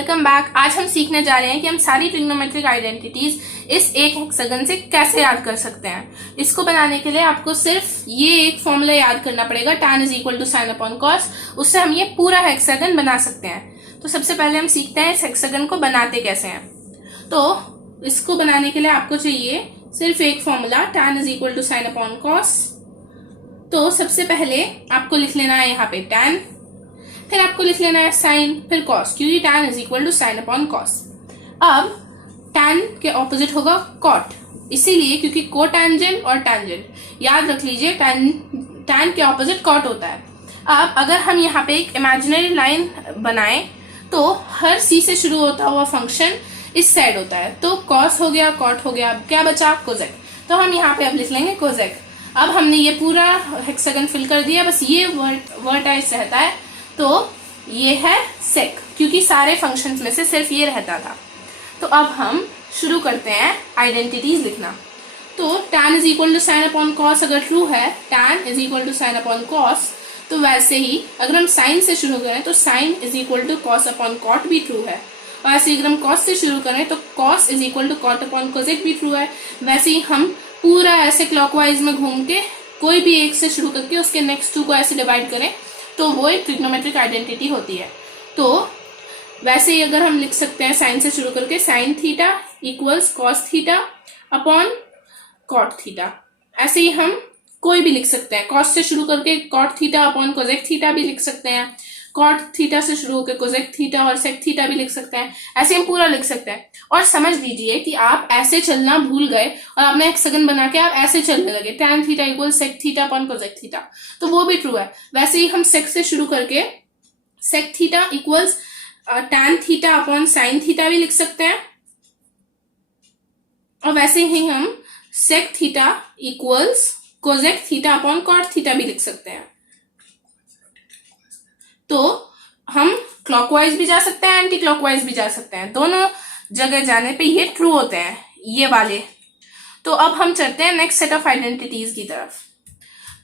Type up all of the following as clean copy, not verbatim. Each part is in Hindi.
Welcome back. आज हम सीखने जा रहे हैं कि हम सारी ट्रिग्नोमेट्रिक आइडेंटिटीज इस एक हेक्सागन से कैसे याद कर सकते हैं। इसको बनाने के लिए आपको सिर्फ ये एक फॉर्मूला याद करना पड़ेगा, tan is equal to sine upon cos. उससे हम ये पूरा हेक्सागन बना सकते हैं। तो सबसे पहले हम सीखते हैं इस हेक्सागन को बनाते कैसे हैं। तो इसको बनाने के लिए आपको चाहिए सिर्फ एक formula, tan is equal to sine upon cos. तो सबसे पहले आपको लिख लेना है यहाँ पे tan, फिर आपको लिख लेना है साइन, फिर कॉस, क्योंकि tan is equal to sine upon cos. अब tan के ऑपोजिट होगा cot, इसीलिए क्योंकि कोटेंजेंट और टेंजेंट याद रख लीजिए, tan के ऑपोजिट cot होता है। अब अगर हम यहाँ पे एक इमेजिनरी लाइन बनाएं तो हर c से शुरू होता हुआ फंक्शन इस साइड होता है। तो cos हो गया, cot हो गया, अब क्या बचा कोसेक। तो हम यहाँ पे अब लिख लेंगे कोसेक। अब हमने ये पूरा हेक्सागन फिल कर दिया, बस ये वर्टाइस रहता है, तो ये है सेक, क्योंकि सारे फंक्शंस में से सिर्फ ये रहता था। तो अब हम शुरू करते हैं आइडेंटिटीज लिखना। तो tan is equal to sine upon cos अगर ट्रू है, tan is equal to sine upon cos, तो वैसे ही अगर हम साइन से शुरू करें तो sine is equal to cos upon cot भी ट्रू है। और ऐसे अगर हम कॉस से शुरू करें तो cos is equal to cot upon cosec भी ट्रू है। वैसे ही हम पूरा ऐसे क्लॉकवाइज में घूम के कोई भी एक से शुरू करके उसके नेक्स्ट टू को ऐसे डिवाइड करें तो वो एक ट्रिग्नोमेट्रिक आइडेंटिटी होती है। तो वैसे ही अगर हम लिख सकते हैं साइन से शुरू करके sine theta equals cos theta upon cot theta. ऐसे ही हम कोई भी लिख सकते हैं, कॉस से शुरू करके cot theta upon cosec theta भी लिख सकते हैं, कॉट थीटा से शुरू होकर कोसेक थीटा और सेक थीटा भी लिख सकते हैं। ऐसे हम पूरा लिख सकते हैं। और समझ लीजिए कि आप ऐसे चलना भूल गए और आपने हेक्सागन बना के आप ऐसे चलने लगे, tan theta equal sec theta upon cosec theta, तो वो भी ट्रू है। वैसे ही हम सेक से शुरू करके sec theta equals tan theta upon sine theta भी लिख सकते हैं। और वैसे ही हम sec theta equals cosec theta upon cot theta भी लिख सकते हैं। तो हम क्लॉकवाइज भी जा सकते हैं, एंटी क्लॉकवाइज भी जा सकते हैं, दोनों जगह जाने पे ये ट्रू होते हैं, ये वाले। तो अब हम चलते हैं नेक्स्ट सेट ऑफ आइडेंटिटीज की तरफ।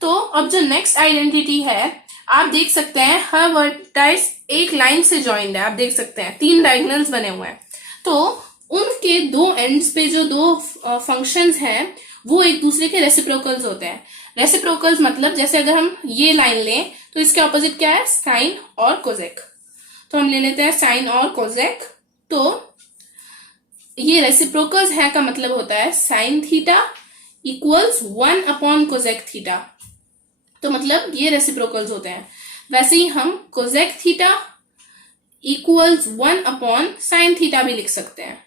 तो अब जो नेक्स्ट आइडेंटिटी है, आप देख सकते हैं हर वर्टाइस एक लाइन से जॉइंड है। आप देख सकते हैं 3 डायगोनल्स बने हुए हैं, तो उनके दो एंड्स पे जो दो फंक्शंस हैं वो एक दूसरे के रेसिप्रोकल्स होते हैं। रेसिप्रोकल्स मतलब जैसे अगर हम ये लाइन लें तो इसके ऑपोजिट क्या है, साइन और कोसेक। तो हम ले लेते हैं साइन और कोसेक। तो ये रेसिप्रोकल्स है का मतलब होता है sign theta equals 1 upon cosec theta. तो मतलब ये रेसिप्रोकल्स होते हैं। वैसे ही हम cosec theta equals 1 upon sine theta भी लिख सकते हैं।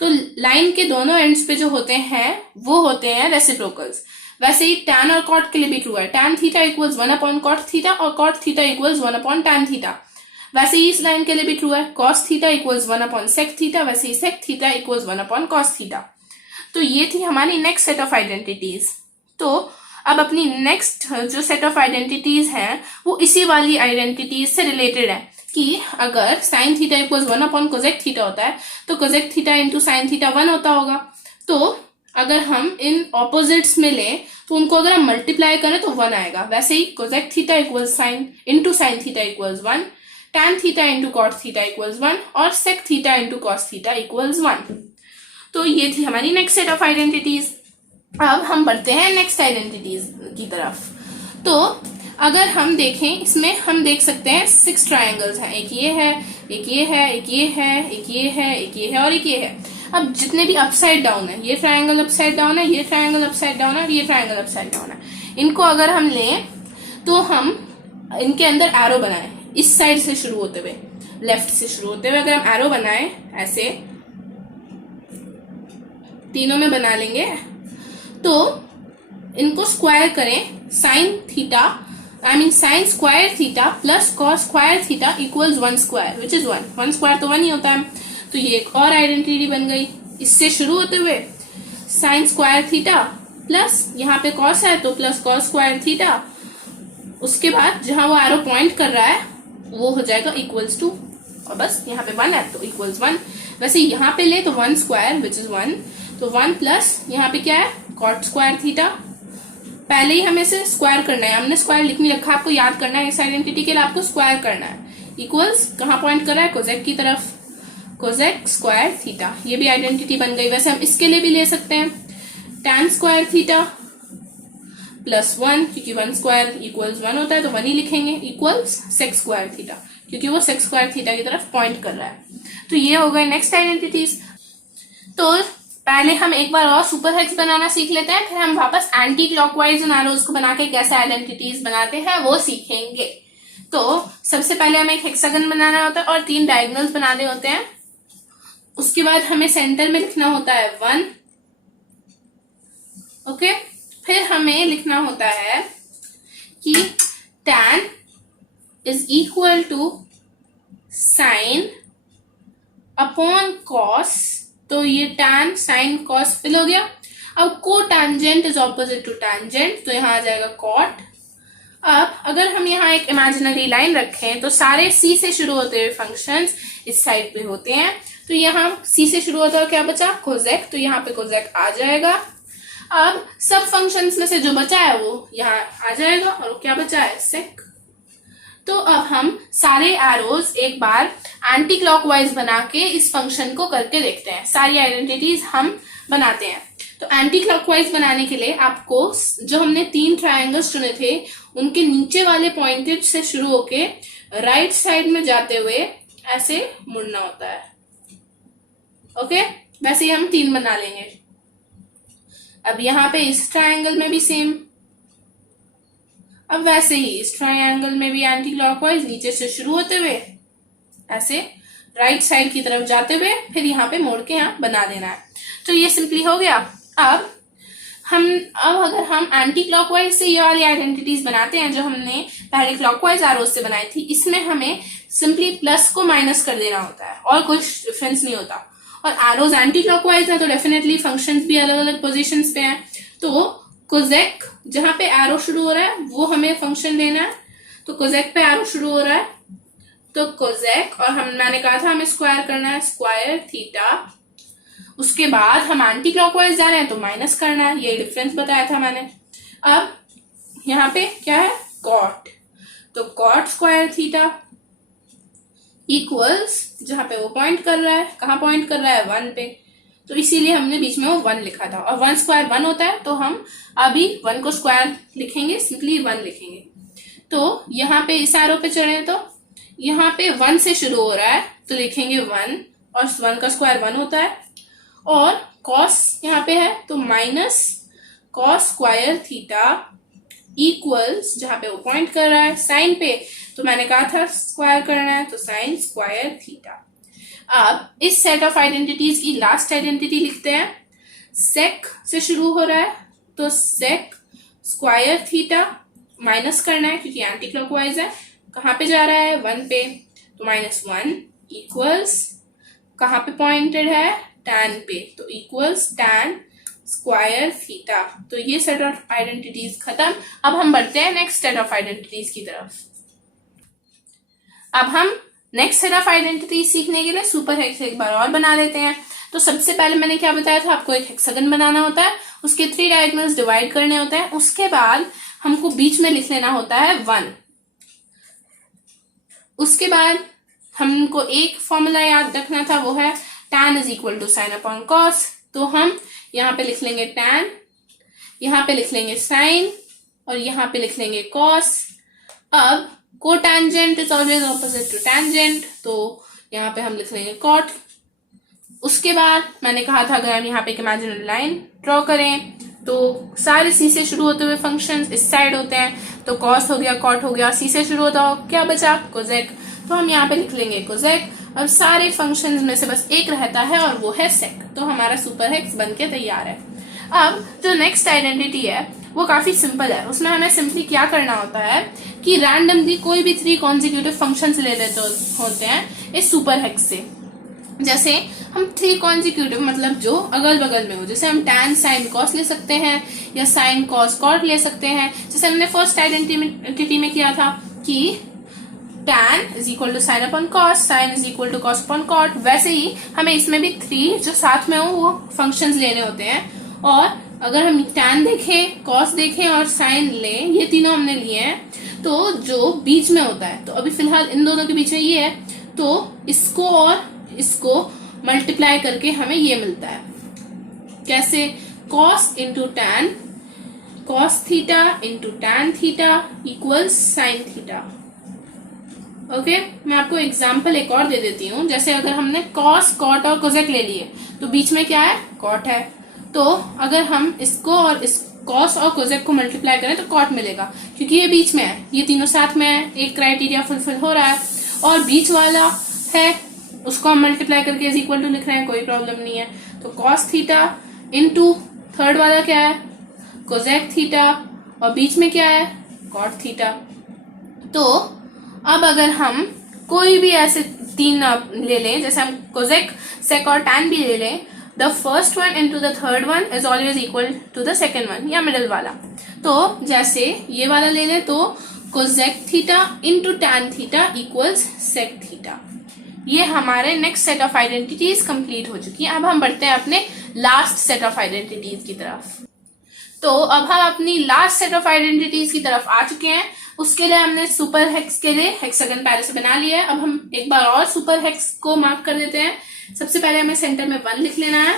तो लाइन के दोनों एंड्स पे जो होते हैं वो होते हैं रेसिप्रोकल्स। वैसे ही tan और cot के लिए भी ट्रू है, tan theta equals 1 upon cot theta और cot theta equals 1 upon tan theta. वैसे ही इस लाइन के लिए भी ट्रू है, cos theta equals 1 upon sec theta, वैसे ही sec theta equals 1 upon cos theta. तो ये थी हमारी नेक्स्ट सेट ऑफ आइडेंटिटीज। तो अब अपनी नेक्स्ट जो सेट ऑफ आइडेंटिटीज हैं वो इसी वाली आइडेंटिटीज से रिलेटेड है कि अगर sign theta equals 1 upon cosec theta होता है तो cosec theta into sine theta 1 होता होगा। तो अगर हम इन ऑपोजिट्स में लें तो उनको अगर हम मल्टीप्लाई करें तो 1 आएगा। वैसे ही cosec theta equals sine into sine theta equals 1, tan theta into cot theta equals 1 और sec theta into cos theta equals 1। तो ये थी हमारी नेक्स्ट सेट ऑफ आइडेंटिटीज। अब हम बढ़ते हैं नेक्स्ट आइडेंटिटीज की तरफ। तो अगर हम देखें, इसमें हम देख सकते हैं 6 ट्रायंगल्स हैं, एक ये है, एक ये है, एक ये है, एक ये है, एक ये है और एक ये है। अब जितने भी अपसाइड डाउन है, ये ट्रायंगल अपसाइड डाउन है, ये ट्रायंगल अपसाइड डाउन है और ये ट्रायंगल अपसाइड डाउन है, इनको अगर हम लें तो हम इनके अंदर एरो बनाएं, इस साइड से शुरू होते हुए, लेफ्ट से शुरू होते हुए अगर हम एरो बनाएं ऐसे तीनों में बना लेंगे तो इनको स्क्वायर करें, sine theta sine square theta plus cos square theta equals 1 square which is 1। 1 square तो 1 ही होता है। तो ये एक और आइडेंटिटी बन गई। इससे शुरू होते हुए साइन स्क्वायर थीटा प्लस यहाँ पे कॉस है तो प्लस कॉस स्क्वायर थीटा, उसके बाद जहां वो एरो पॉइंट कर रहा है वो हो जाएगा इक्वल्स टू, और बस यहाँ पे 1 है तो इक्वल्स 1। वैसे यहाँ पे ले तो 1 स्क्वायर विच इज 1, तो 1 प्लस यहाँ पे क्या है कॉट स्क्वायर थीटा। पहले ही हमें इसे स्क्वायर करना है, हमने स्क्वायर लिख नहीं रखा, आपको याद करना है इस आइडेंटिटी के लिए आपको स्क्वायर करना है। इक्वल्स कहाँ पॉइंट कर रहा है, कोसेक की तरफ। कोसेक स्क्वायर थीटा, ये भी आइडेंटिटी बन गई। वैसे हम इसके लिए भी ले सकते हैं tan स्क्वायर थीटा प्लस 1, क्योंकि 1 स्क्वायर इक्वल्स 1 होता है तो 1 ही लिखेंगे, इक्वल्स सेक स्क्वायर थीटा, क्योंकि वो सेक स्क्वायर थीटा की तरफ पॉइंट कर रहा है। तो ये हो गए नेक्स्ट आइडेंटिटीज। तो पहले हम एक बार और सुपर हेक्स बनाना सीख लेते हैं, फिर हम वापस एंटी क्लॉकवाइज उन एरोज को बना के कैसे आइडेंटिटीज बनाते हैं वो सीखेंगे। तो सबसे पहले हमें एक हेक्सागन बनाना होता है और 3 डायगोनल्स बनाने होते हैं। उसके बाद हमें सेंटर में लिखना होता है 1, ओके। फिर हमें लिखना होता है कि tan is equal to sine upon cos, तो ये tan साइन कॉस फिल हो गया। अब cotangent is opposite to tangent, तो यहां आ जाएगा कॉट। अब अगर हम यहाँ एक इमेजिनरी लाइन रखें तो सारे सी से शुरू होते हुए फंक्शंस इस साइड पे होते हैं, तो यहाँ सी से शुरू होता है क्या बचा, कोसेक, तो यहाँ पे कोसेक आ जाएगा। अब सब फंक्शंस में से जो बचा है वो यहाँ आ जाएगा और क्या बचा है, सेक। तो अब हम सारे एरोज एक बार एंटी क्लॉकवाइज बना के इस फंक्शन को करके देखते हैं। सारी आइडेंटिटीज हम बनाते हैं। तो एंटी क्लॉकवाइज बनाने के लिए आपको जो हमने 3 ट्रायंगल्स चुने थे उनके नीचे वाले पॉइंटेज से शुरू होके राइट साइड में जाते हुए ऐसे मुड़ना होता है, ओके। वैसे ही हम 3 बना लेंगे। अब यहाँ पे इस ट्रायंगल में भी सेम, अब वैसे ही इस ट्रायंगल में भी एंटी क्लॉकवाइज नीचे से शुरू होते हुए ऐसे राइट साइड की तरफ जाते हुए फिर यहाँ पे मोड़ के यहाँ बना देना है। तो ये सिंपली हो गया। अब अगर हम एंटी क्लॉकवाइज से ये वाली आइडेंटिटीज बनाते हैं जो हमने पहले क्लॉकवाइज एरोज से बनाई थी, इसमें हमें सिंपली प्लस को माइनस कर देना होता है और कोई डिफरेंस नहीं होता। और एरोज एंटी क्लॉकवाइज है तो डेफिनेटली फंक्शंस भी अलग अलग पोजीशंस पे हैं। तो कोसेक जहां पे एरो शुरू हो रहा है वो हमें फंक्शन लेना है। तो कोसेक पे एरो शुरू हो रहा है तो कोसेक, और मैंने कहा था हमें स्क्वायर करना है, स्क्वायर थीटा। उसके बाद हम एंटी क्लॉकवाइज जा रहे हैं तो माइनस करना है, ये डिफरेंस बताया था मैंने। अब यहाँ पे क्या है, कॉट, तो कॉट स्क्वायर थीटा इक्वल्स, जहां पे वो पॉइंट कर रहा है, कहाँ पॉइंट कर रहा है, 1 पे, तो इसीलिए हमने बीच में वो 1 लिखा था। और 1 स्क्वायर 1 होता है तो हम अभी 1 को स्क्वायर लिखेंगे, सिंपली 1 लिखेंगे। तो यहाँ पे इस एरो पे चढ़े तो यहाँ पे 1 से शुरू हो रहा है तो लिखेंगे 1, और 1 का स्क्वायर 1 होता है। और कॉस यहाँ पे है तो minus cos square theta equals, जहां पे वो पॉइंट कर रहा है साइन पे, तो मैंने कहा था स्क्वायर करना है तो साइन स्क्वायर थीटा। अब इस सेट ऑफ आइडेंटिटीज की लास्ट आइडेंटिटी लिखते हैं। सेक से शुरू हो रहा है तो सेक स्क्वायर थीटा, माइनस करना है क्योंकि एंटी क्लॉकवाइज है, कहाँ पे जा रहा है, 1 पे, तो -1 इक्वल्स, कहाँ पे पॉइंटेड है, tan पे, तो इक्वल्स tan स्क्वायर थीटा। तो ये सेट ऑफ आइडेंटिटीज खत्म। अब हम बढ़ते हैं नेक्स्ट सेट ऑफ आइडेंटिटीज की तरफ। अब हम नेक्स्ट सेट ऑफ आइडेंटिटीज सीखने के लिए सुपर हेक्स एक बार और बना लेते हैं। तो सबसे पहले मैंने क्या बताया था, आपको एक हेक्सागन बनाना होता है, उसके 3 डायगोनल्स डिवाइड करने होते हैं। उसके बाद हमको बीच में लिख लेना होता है 1। उसके बाद हमको एक फॉर्मूला याद रखना था, वो है tan is equal to sine upon cos. तो हम यहाँ पे लिख लेंगे tan, यहाँ पे लिख लेंगे साइन, और यहाँ पे लिख लेंगे कॉस। अब cotangent is always opposite to tangent, तो यहाँ पे हम लिख लेंगे कॉट। उसके बाद मैंने कहा था अगर हम यहाँ पे एक इमेजिनरी लाइन ड्रॉ करें तो सारे सी से शुरू होते हुए फंक्शंस इस साइड होते हैं, तो कॉस हो गया, कॉट हो गया, सी से शुरू होता हो, क्या बचा, कोसेक, तो हम यहाँ पे लिख लेंगे कोसेक। अब सारे फंक्शंस में से बस एक रहता है और वो है सेक, तो हमारा सुपर हेक्स बनके तैयार है। अब जो नेक्स्ट आइडेंटिटी है वो काफी सिंपल है। उसमें हमें सिंपली क्या करना होता है कि रैंडमली कोई भी 3 कॉन्जिक्यूटिव फंक्शंस ले लेते होते हैं इस सुपर हेक्स से। जैसे हम 3 कॉन्जिक्यूटिव मतलब जो अगल बगल में हो, जैसे हम tan साइन कॉस ले सकते हैं या साइन कॉस कॉट ले सकते हैं। जैसे हमने फर्स्ट आइडेंटिटी में किया था कि tan is equal to sine upon cos, sine is equal to cos upon cot, वैसे ही हमें इसमें भी 3 जो साथ में हो वो फंक्शंस लेने होते हैं। और अगर हम tan देखें, कॉस देखें और साइन लें, ये तीनों हमने लिए हैं, तो जो बीच में होता है, तो अभी फिलहाल इन दोनों के बीच में ये है, तो इसको और इसको मल्टीप्लाई करके हमें ये मिलता है। कैसे? Cos into tan, cos theta into tan theta equals sine theta. Okay, मैं आपको एग्जाम्पल एक और दे देती हूँ। जैसे अगर हमने कॉस, कॉट और कोजेक ले लिए तो बीच में क्या है? कॉट है। तो अगर हम इसको और इस कॉस और कोजेक को मल्टीप्लाई करें तो कॉट मिलेगा, क्योंकि ये बीच में है, ये तीनों साथ में है, एक क्राइटेरिया फुलफिल हो रहा है। और बीच वाला है उसको हम मल्टीप्लाई करके इज इक्वल टू लिख रहे हैं, कोई प्रॉब्लम नहीं है। तो कॉस थीटा इंटू थर्ड वाला क्या है? कोजेक थीटा, और बीच में क्या है? Cot theta. तो अब अगर हम कोई भी ऐसे तीन ले लें, जैसे हम कोजेक, सेक और टैन भी ले लें, the first one into the third one is always equal to the second one, या मिडल वाला। तो जैसे ये वाला ले लें तो cosec theta into tan theta equals sec theta. ये हमारे next set of identities complete हो चुकी है। अब हम बढ़ते हैं अपने लास्ट सेट ऑफ आइडेंटिटीज की तरफ। तो अब हम अपनी लास्ट सेट ऑफ आइडेंटिटीज की तरफ आ चुके हैं। उसके लिए हमने सुपर हेक्स के लिए हेक्सागन पहले से बना लिया है। अब हम एक बार और सुपर हेक्स को मार्क कर देते हैं। सबसे पहले हमें सेंटर में 1 लिख लेना है,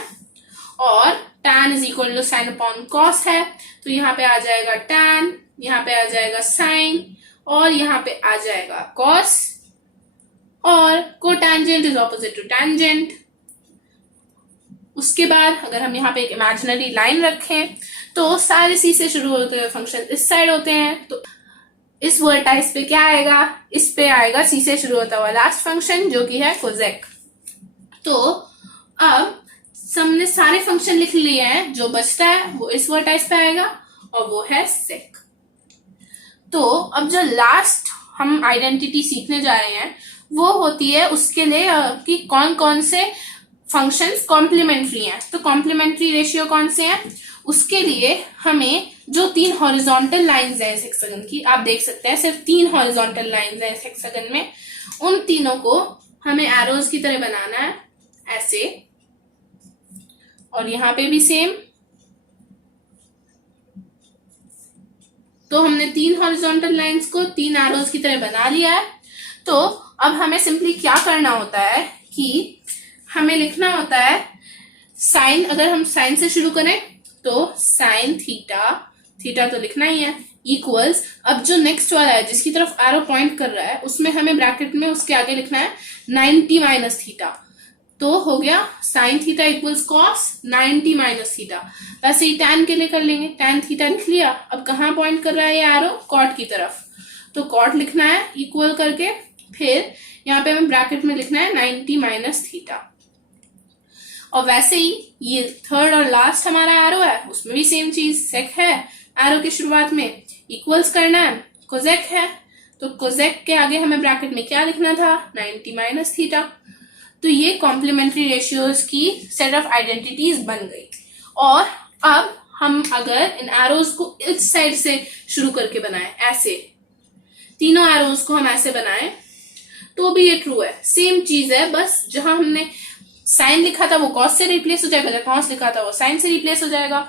और tan is equal to sine upon cos है, तो यहाँ पे आ जाएगा tan, यहाँ पे आ जाएगा साइन, और यहाँ पे आ जाएगा कॉस, और cotangent is opposite to tangent. उसके बाद अगर हम यहाँ पे एक इमेजिनरी लाइन रखें तो सारे सी से शुरू होते हुए फंक्शन इस साइड होते हैं। तो इस वर्टाइस पे क्या आएगा? इस पे आएगा सी से शुरू होता हुआ लास्ट फंक्शन, जो कि है कोजेक। तो अब हमने सारे फंक्शन लिख लिए हैं, जो बचता है वो इस वर्टाइस पे आएगा, और वो है सेक। तो अब जो लास्ट हम आइडेंटिटी सीखने जा रहे हैं वो होती है उसके लिए कि कौन कौन से फंक्शंस कॉम्प्लीमेंट्री हैं। तो कॉम्प्लीमेंट्री रेशियो कौन से हैं? उसके लिए हमें जो 3 हॉरिजॉन्टल लाइंस हैं इस हेक्सागन की, आप देख सकते हैं सिर्फ 3 हॉरिजॉन्टल लाइंस हैं इस हेक्सागन में, उन तीनों को हमें एरोज की तरह बनाना है ऐसे, और यहां पे भी सेम। तो हमने 3 हॉरिजॉन्टल लाइंस को 3 एरोज की तरह बना लिया है। तो अब हमें सिंपली क्या करना होता है कि हमें लिखना होता है साइन। अगर हम साइन से शुरू करें तो साइन थीटा, थीटा तो लिखना ही है, इक्वल्स, अब जो नेक्स्ट वाला है जिसकी तरफ एरो पॉइंट कर रहा है उसमें हमें ब्रैकेट में उसके आगे लिखना है 90 माइनस थीटा। तो हो गया sign theta equals cos 90 minus theta. वैसे ही टैन के लिए कर लेंगे, टैन थीटा लिख लिया। अब कहाँ पॉइंट कर रहा है ये एरो? कॉट की तरफ, तो कॉट लिखना है इक्वल करके, फिर यहाँ पे हमें ब्रैकेट में लिखना है 90 माइनस थीटा। और वैसे ही ये थर्ड और लास्ट हमारा एरो है, उसमें भी सेम चीज, सेक है एरो की शुरुआत में, इक्वल्स करना है, कोजेक है, तो कोजेक के आगे हमें ब्रैकेट में क्या लिखना था? 90 माइनस थीटा। तो ये कॉम्प्लीमेंट्री रेशियोज की सेट ऑफ आइडेंटिटीज बन गई। और अब हम अगर इन एरोज को इस साइड से शुरू करके बनाएं, ऐसे तीनों एरोज को हम ऐसे बनाएं, तो भी ये ट्रू है। सेम चीज है, बस जहां हमने साइन लिखा था वो कॉस से रिप्लेस हो जाएगा, जब कॉस लिखा था वो साइन से रिप्लेस हो जाएगा।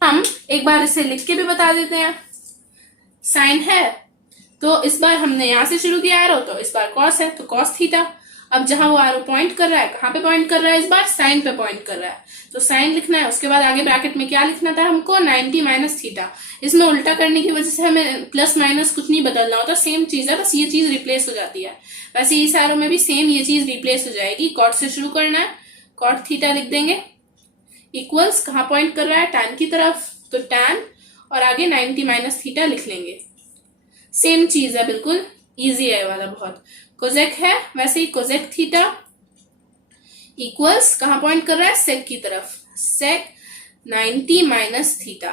हम एक बार इसे लिख के भी बता देते हैं। साइन है तो इस बार हमने यहां से शुरू किया एरो, तो इस बार कॉस है तो कॉस थीटा। अब जहां वो एरो पॉइंट कर रहा है, कहां पे पॉइंट कर रहा है? इस बार साइन पे पॉइंट कर रहा है, तो साइन लिखना है। उसके बाद आगे ब्रैकेट में क्या लिखना था हमको? 90 माइनस थीटा। इसमें उल्टा करने की वजह से हमें प्लस माइनस कुछ नहीं बदलना होता, सेम चीज है, बस ये चीज रिप्लेस हो जाती है। वैसे इस एरो में भी सेम ये चीज रिप्लेस हो जाएगी। कॉट से शुरू करना है, कॉट थीटा लिख देंगे, इक्वल्स कहां पॉइंट कर रहा है? टैन की तरफ, तो टैन, और आगे 90 माइनस थीटा लिख लेंगे। सेम चीज है, बिल्कुल इजी है वाला बहुत। कोजेक है, वैसे ही कोजेक थीटा इक्वल्स कहां पॉइंट कर रहा है? सेक की तरफ, सेक 90 माइनस थीटा।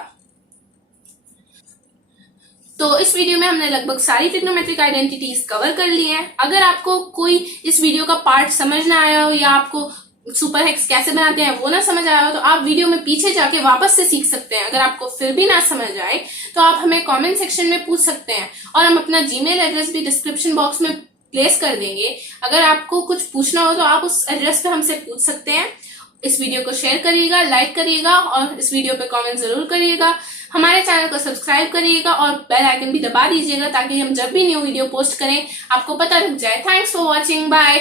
तो इस वीडियो में हमने लगभग सारी ट्रिग्नोमेट्रिक आइडेंटिटीज कवर कर ली हैं। अगर आपको कोई इस वीडियो का पार्ट समझ ना आया हो, या आपको सुपर हेक्स कैसे बनाते हैं वो ना समझ आया हो, तो आप वीडियो में पीछे जाके वापस से सीख सकते हैं। अगर आपको फिर भी ना समझ आए तो आप हमें कमेंट सेक्शन में पूछ सकते हैं, और हम अपना जीमेल एड्रेस भी डिस्क्रिप्शन बॉक्स में प्लेस कर देंगे। अगर आपको कुछ पूछना हो तो आप उस एड्रेस पे हमसे पूछ सकते हैं। इस वीडियो को शेयर करिएगा, लाइक करिएगा, और इस वीडियो पे कमेंट जरूर करिएगा। हमारे चैनल को सब्सक्राइब करिएगा और बेल आइकन भी दबा दीजिएगा, ताकि हम जब भी न्यू वीडियो पोस्ट करें आपको पता लग जाए। Thanks for watching, bye.